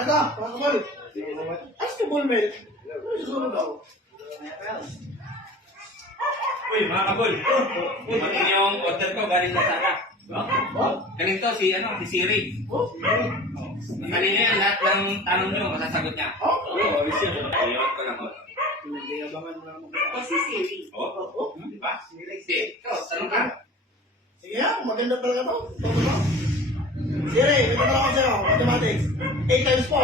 Pakita, mga kabal. As kabal, Mel. Siguro daw. Uy, mga kabul. Dumating yung order ko galing sa Sara. Galing to si Siri. Kanina yan, lahat ng tanong nyo, masasagot niya. Ayun ko lang. Kasi Siri. Di ba? Sige, ikaw, tanong ka. Sige ha, maganda talaga to. Siri, may tanong ako sa'yo. Mathematics. 8 times 4.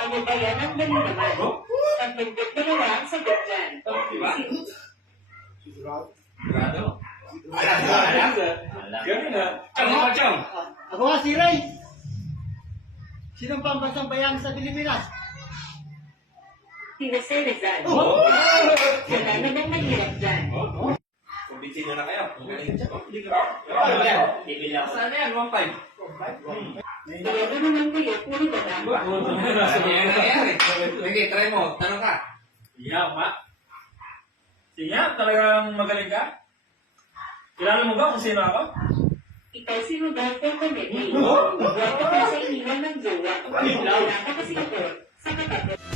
Ano ba yan? Ang dali naman. Pagbanggit dalawa ang sagot dyan. Di ba? Sigurado. Sigurado. Ganun na. Chong, ako, Chong. Ako nga si Ray. Sinong pambansang bayani sa Pilipinas? Si Jose Rizal. Oh! Wala na bang mahirap dyan? Kumbitin nyo na kayo. Saan na yan? 1.5. Kaya na naman kayo, puro ba na? Ano yan nangyayari? Sige, try mo. Tanong ka. Sige, talagang magaling ka? Kilala mo ba kung sino ako? Ikaw si Rodolfo Comedy. Guwapo ka sa iniwan ng jowa. Wala ka kasi ako sa katabi.